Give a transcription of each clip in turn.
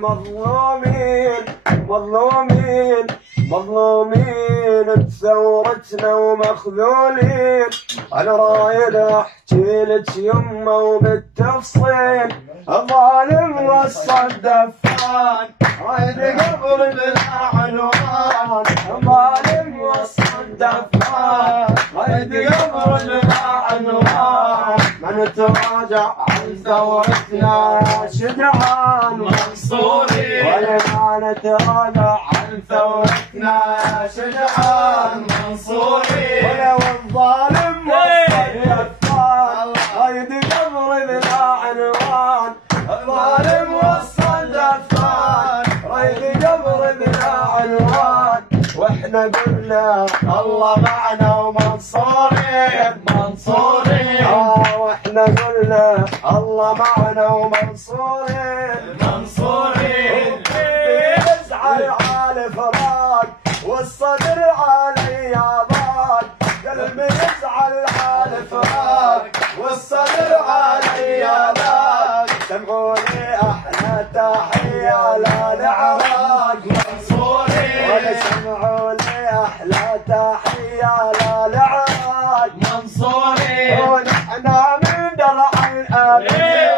المظلومين مظلومين مظلومين بثورتنا ومخذولين. انا رايد احكي لك يمه وبالتفصيل، الظالم والصدفان رايد قبر بلا عنوان. الظالم والصدفان رايد قبر بلا عنوان. من تراجع عن ثورتنا شجعان منصورين، ولما نتراجع عن ثورتنا شجعان منصورين. ولو الظالم والصدفان رايد قبر بلا عنوان. الظالم والصدفان رايد قبر بلا عنوان. واحنا قلنا الله معنا ومنصورين منصورين. واحنا قلنا الله معنا ومنصورين منصورين. يزعل على الفراق والصدر علي ضاق. قلبي يزعل على الفراق والصدر علي ضاق. سمعوني احلى تحيه للعراق منصورين. ولا سمعوني احلى تحيه للعراق منصورين. ونحن من درع الابيه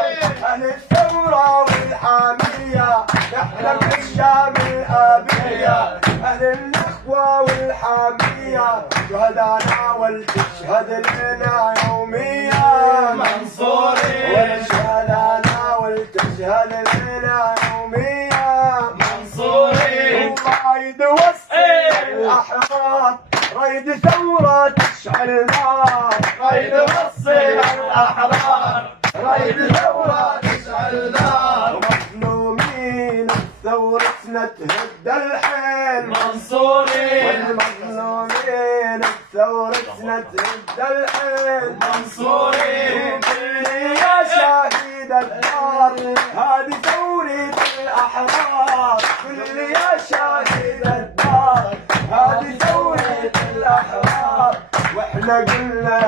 اهل الثوره والحاميه. نحن من الشام الابيه اهل الاخوه والحاميه. شهدانا ولتشهد لنا يوميا منصورين. ولشهدانا ولتشهد لنا يوميا منصورين. رايد وصي الاحرار رايد ثوره تشعل نار. رايد وصي الاحرار رايد ثوره تشعل نار. مظلومين ثورتنا تهد الحيل منصورين. والمظلومين ثورتنا تهد الحيل منصورين. يا شهيد الدار هذه ثورة الأحرار. كل يا شهيد الدار هذه ثورة الأحرار. واحنا قلنا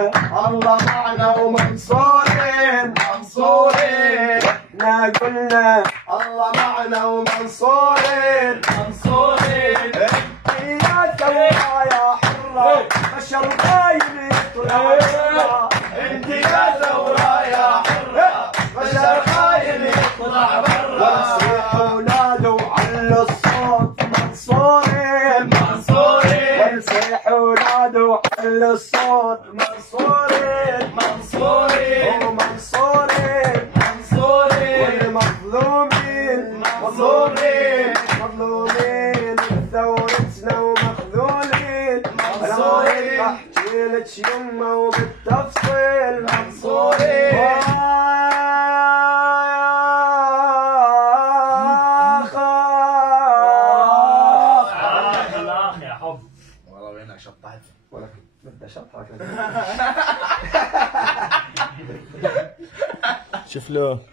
الله معنا ومنصورين منصورين. واحنا قلنا الله معنا ومنصورين منصورين. يا ثورة يا حرة بشر قايم يطلع برا. انت يا ثورة يا حرة بشر قايم يطلع برا. وصيحوا نادوا علوا الصوت منصورين منصورين. وصيحوا نادوا علوا الصوت منصورين منصورين. ومنصورين منصورين. والمظلومين مظلومين مظلومين بثورتنا ومخذولين منصورين. احكي لك يمه وبالتفصيل منصورين. الاخ يا حب والله وينك شطحت ولك بدي اشطحك. شوف له